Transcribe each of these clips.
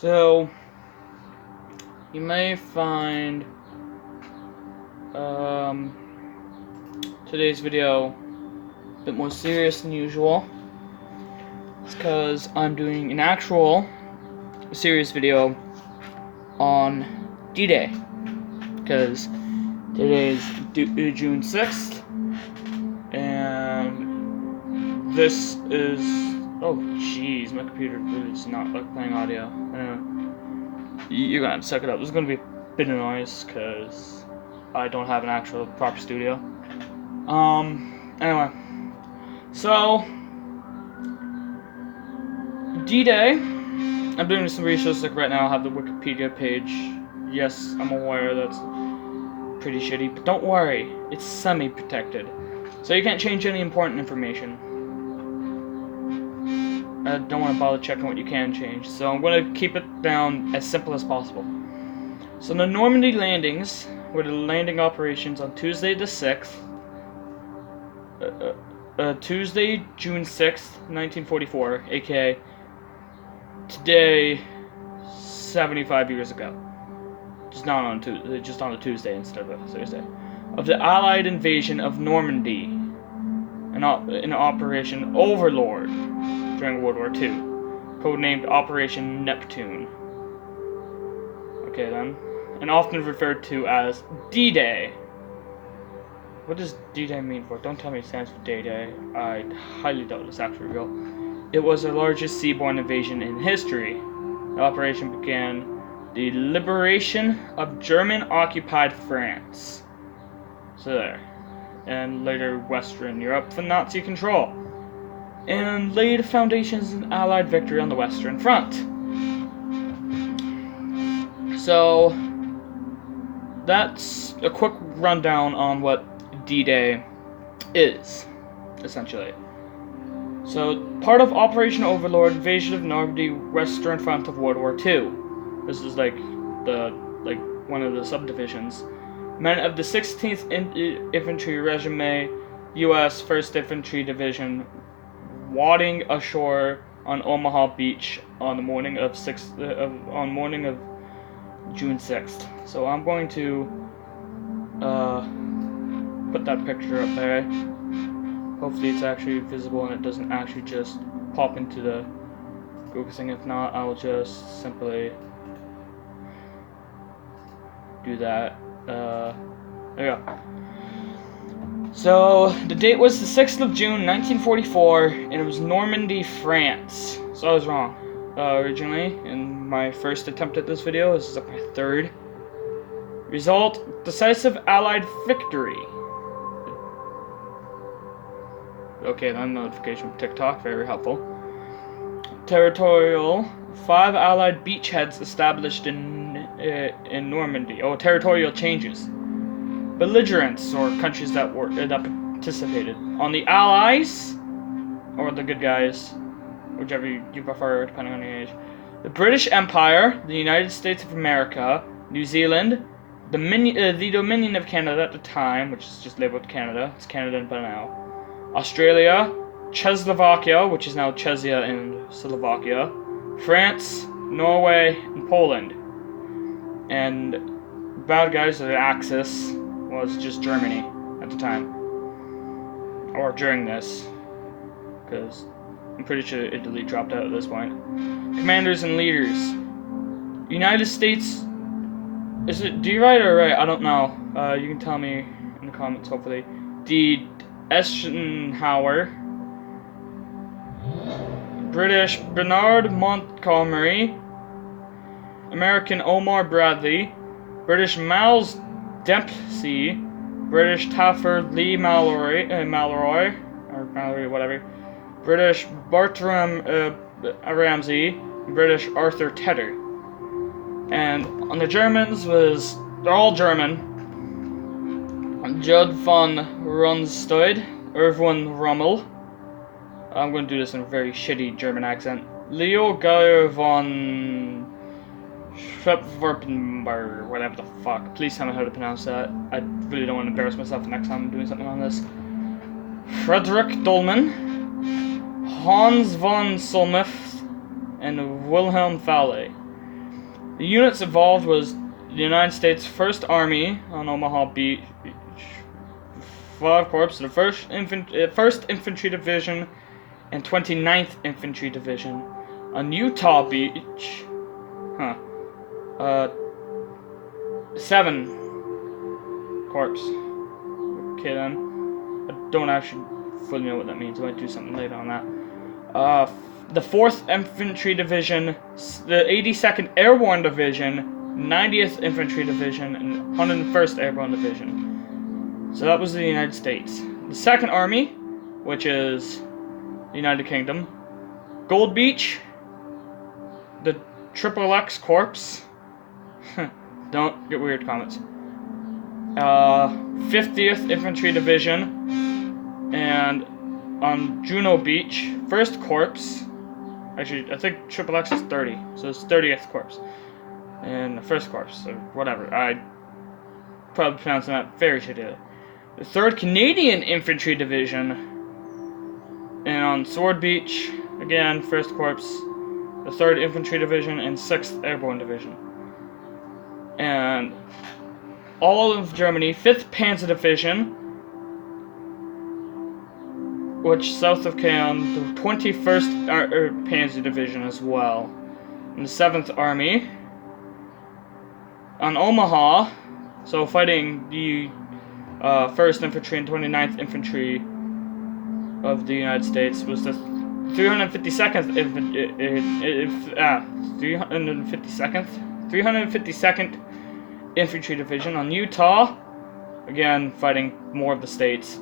So, you may find today's video a bit more serious than usual. It's because I'm doing an actual serious video on D-Day. Because today is June 6th, and this is... Oh, jeez, my computer is not playing audio. You're gonna have to suck it up. There's gonna be a bit of noise, because I don't have an actual proper studio. Anyway. So, D-Day, I'm doing some research, like right now I have the Wikipedia page. Yes, I'm aware that's pretty shitty, but don't worry, it's semi-protected. So you can't change any important information. I don't want to bother checking what you can change, so I'm going to keep it down as simple as possible. So the Normandy landings were the landing operations on Tuesday the 6th, Tuesday, June 6th, 1944, aka today, 75 years ago. Just on a Tuesday instead of a Thursday. Of the Allied invasion of Normandy, in Operation Overlord during World War II, codenamed Operation Neptune. Okay then, and often referred to as D-Day. What does D-Day mean for? Don't tell me it stands for Day-Day. I highly doubt it's actually real. It was the largest seaborne invasion in history. The operation began the liberation of German-occupied France. So there. And later Western Europe from Nazi control. And laid foundations of Allied victory on the Western Front. So, that's a quick rundown on what D-Day is, essentially. So, part of Operation Overlord, invasion of Normandy, Western Front of World War II. This is like one of the subdivisions. Men of the 16th Infantry Regiment, U.S. 1st Infantry Division, wadding ashore on Omaha Beach on the morning of June 6th. So I'm going to put that picture up there. Hopefully it's actually visible and it doesn't actually just pop into the Google thing. If not, I'll just simply do that. There we go. So, the date was the 6th of June, 1944, and it was Normandy, France. So I was wrong. Originally, in my first attempt at this video, this is my third. Result, decisive Allied victory. Okay, then notification from TikTok, very helpful. Territorial, 5 Allied beachheads established in Normandy. Oh, territorial changes. Belligerents, or countries that participated. On the Allies, or the good guys, whichever you prefer, depending on your age. The British Empire, the United States of America, New Zealand, the Dominion of Canada at the time, which is just labeled Canada. It's Canada by now. Australia, Czechoslovakia, which is now Czechia and Slovakia, France, Norway, and Poland. And bad guys of the Axis was just Germany at the time. Or during this. Because I'm pretty sure Italy dropped out at this point. Commanders and leaders. United States... do you write or right? I don't know. You can tell me in the comments, hopefully. The Eisenhower. British Bernard Montgomery. American Omar Bradley. British Miles Dempsey. British Tafford Lee Mallory, whatever. British Bartram Ramsey. British Arthur Tedder. And on the Germans they're all German. Judd von Rundstedt, Erwin Rommel. I'm going to do this in a very shitty German accent. Leo Geyer von Schwepferpenberg, whatever the fuck. Please tell me how to pronounce that. I really don't want to embarrass myself the next time I'm doing something on this. Frederick Dolman, Hans von Solmuth, and Wilhelm Falle. The units involved was the United States 1st Army on Omaha Beach, 5 Corps, the 1st Infantry Division, and 29th Infantry Division. On Utah Beach, 7 Corps. Okay then. I don't actually fully know what that means. I might do something later on that. The 4th Infantry Division, the 82nd Airborne Division, 90th Infantry Division, and 101st Airborne Division. So that was the United States. The 2nd Army, which is the United Kingdom. Gold Beach, the XXX Corps. Don't get weird comments. 50th Infantry Division, and on Juno Beach, 1st Corps. Actually, I think XXX is 30, so it's 30th Corps. And the 1st Corps, or whatever. I probably pronouncing that very shittily. The 3rd Canadian Infantry Division, and on Sword Beach, again, 1st Corps, the 3rd Infantry Division, and 6th Airborne Division. And all of Germany, 5th Panzer Division, which south of Caen, the 21st Panzer Division as well, and the 7th Army. On Omaha, so fighting the 1st Infantry and 29th Infantry of the United States, was the 352nd Infantry Division. On Utah, again fighting more of the states,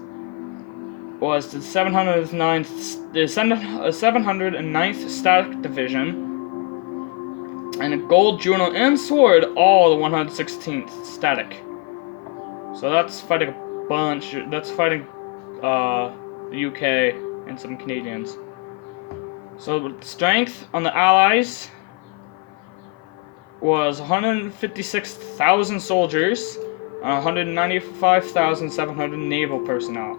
was the 709th Static Division, and a Gold, Juno, and Sword, all the 116th Static. So that's fighting a bunch. That's fighting the UK and some Canadians. So the strength on the Allies was 156,000 soldiers, 195,700 naval personnel.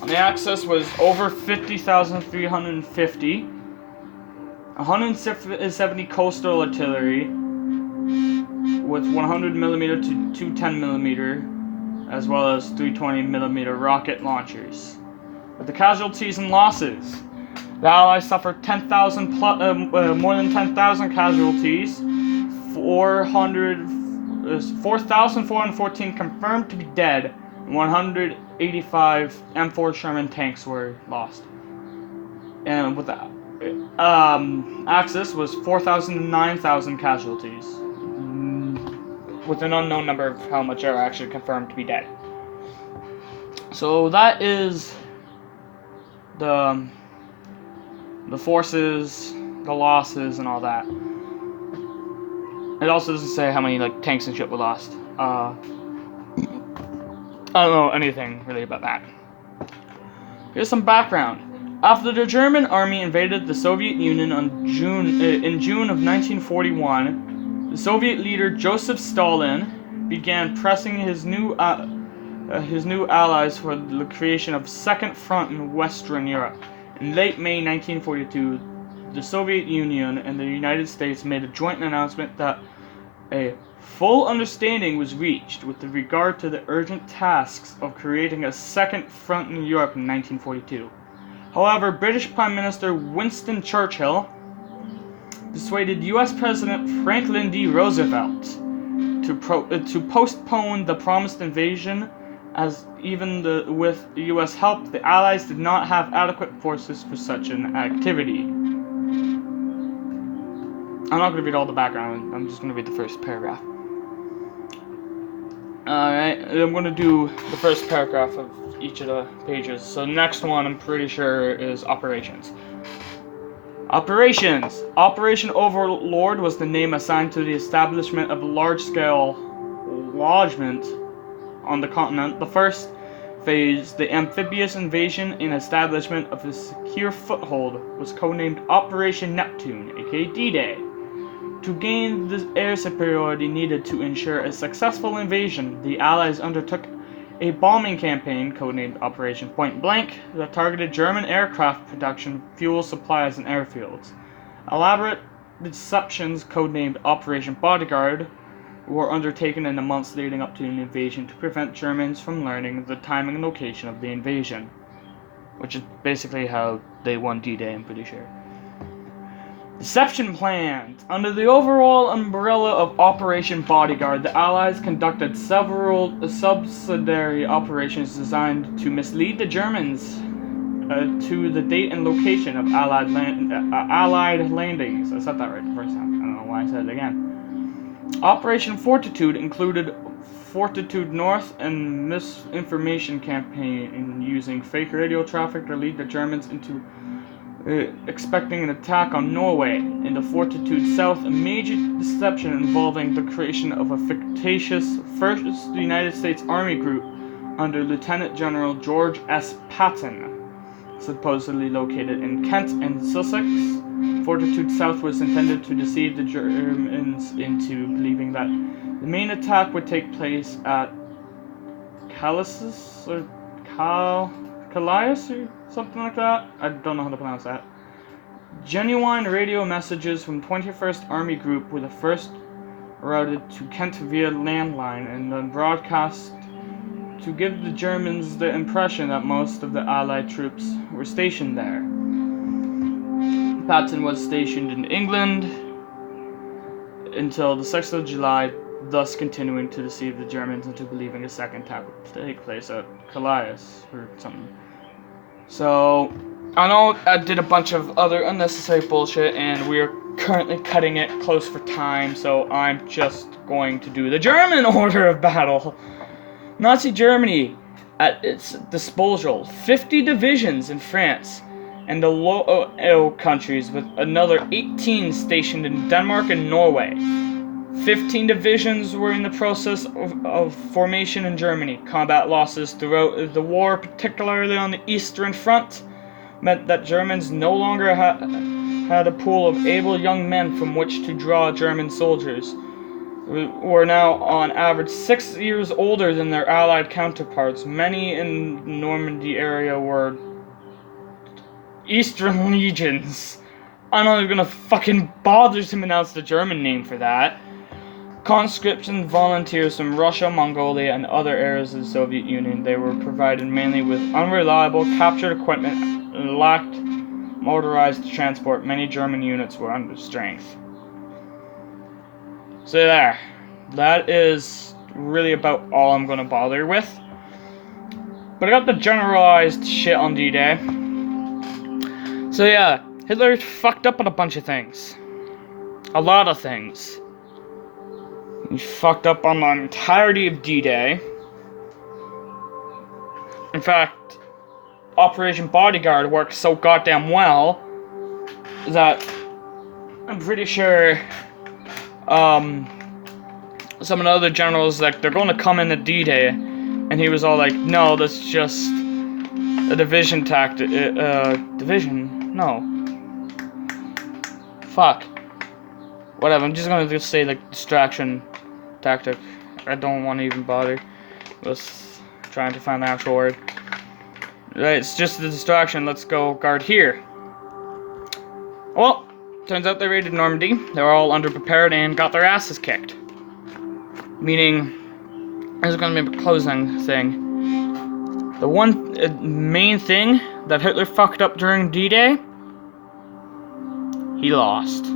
On the Axis was over 50,350, 170 coastal artillery with 100mm to 210mm, as well as 320mm rocket launchers. With the casualties and losses, the Allies suffered more than 10,000 casualties, 4,414 confirmed to be dead, and 185 M4 Sherman tanks were lost. And with the Axis was 4,000 to 9,000 casualties, with an unknown number of how much are actually confirmed to be dead. So that is the forces, the losses, and all that. It also doesn't say how many tanks and shit were lost. I don't know anything really about that. Here's some background. After the German army invaded the Soviet Union in June of 1941, the Soviet leader Joseph Stalin began pressing his new allies for the creation of a second front in Western Europe. In late May 1942, the Soviet Union and the United States made a joint announcement that a full understanding was reached with regard to the urgent tasks of creating a second front in Europe in 1942. However, British Prime Minister Winston Churchill persuaded U.S. President Franklin D. Roosevelt to postpone the promised invasion, as even with U.S. help, the Allies did not have adequate forces for such an activity. I'm not going to read all the background, I'm just going to read the first paragraph. Alright, I'm going to do the first paragraph of each of the pages. So the next one, I'm pretty sure, is Operations. Operations! Operation Overlord was the name assigned to the establishment of a large-scale lodgment on the continent. The first phase, the amphibious invasion and establishment of a secure foothold, was codenamed Operation Neptune, aka D-Day. To gain the air superiority needed to ensure a successful invasion, the Allies undertook a bombing campaign, codenamed Operation Point Blank, that targeted German aircraft production, fuel supplies, and airfields. Elaborate deceptions, codenamed Operation Bodyguard, were undertaken in the months leading up to an invasion to prevent Germans from learning the timing and location of the invasion. Which is basically how they won D-Day, I'm pretty sure. Deception plans. Under the overall umbrella of Operation Bodyguard, the Allies conducted several subsidiary operations designed to mislead the Germans to the date and location of Allied landings. I said that right the first time. I don't know why I said it again. Operation Fortitude included Fortitude North and misinformation campaign using fake radio traffic to lead the Germans into expecting an attack on Norway. In the Fortitude South, a major deception involving the creation of a fictitious 1st United States Army group under Lieutenant General George S. Patton, supposedly located in Kent and Sussex. Fortitude South was intended to deceive the Germans into believing that the main attack would take place at Calais or something like that. I don't know how to pronounce that. Genuine radio messages from 21st Army Group were the first routed to Kent via landline and then broadcast to give the Germans the impression that most of the Allied troops were stationed there. Patton was stationed in England until the 6th of July, thus continuing to deceive the Germans into believing a second attack would take place at Calais or something. So, I know I did a bunch of other unnecessary bullshit, and we're currently cutting it close for time, so I'm just going to do the German order of battle. Nazi Germany, at its disposal, 50 divisions in France and the Low countries, with another 18 stationed in Denmark and Norway. 15 divisions were in the process of formation in Germany. Combat losses throughout the war, particularly on the Eastern Front, meant that Germans no longer had a pool of able young men from which to draw German soldiers, who were now on average 6 years older than their Allied counterparts. Many in the Normandy area were Eastern Legions. I'm not even gonna fucking bother to pronounce the German name for that. Conscripts and volunteers from Russia, Mongolia, and other areas of the Soviet Union. They were provided mainly with unreliable, captured equipment and lacked motorized transport. Many German units were under strength. So there. That is really about all I'm going to bother with. But I got the generalized shit on D-Day. So yeah, Hitler fucked up on a bunch of things. A lot of things. He fucked up on the entirety of D-Day. In fact, Operation Bodyguard worked so goddamn well that I'm pretty sure some of the other generals, like, they're going to come in at D-Day, and he was all like, no, that's just a division tactic, no. Fuck. Whatever, I'm just gonna say, like, distraction tactic. I don't want to even bother with trying to find the actual word. Right, it's just the distraction. Let's go guard here. Well, turns out they raided Normandy. They were all underprepared and got their asses kicked. Meaning, this is gonna be a closing thing. The one main thing that Hitler fucked up during D-Day, he lost.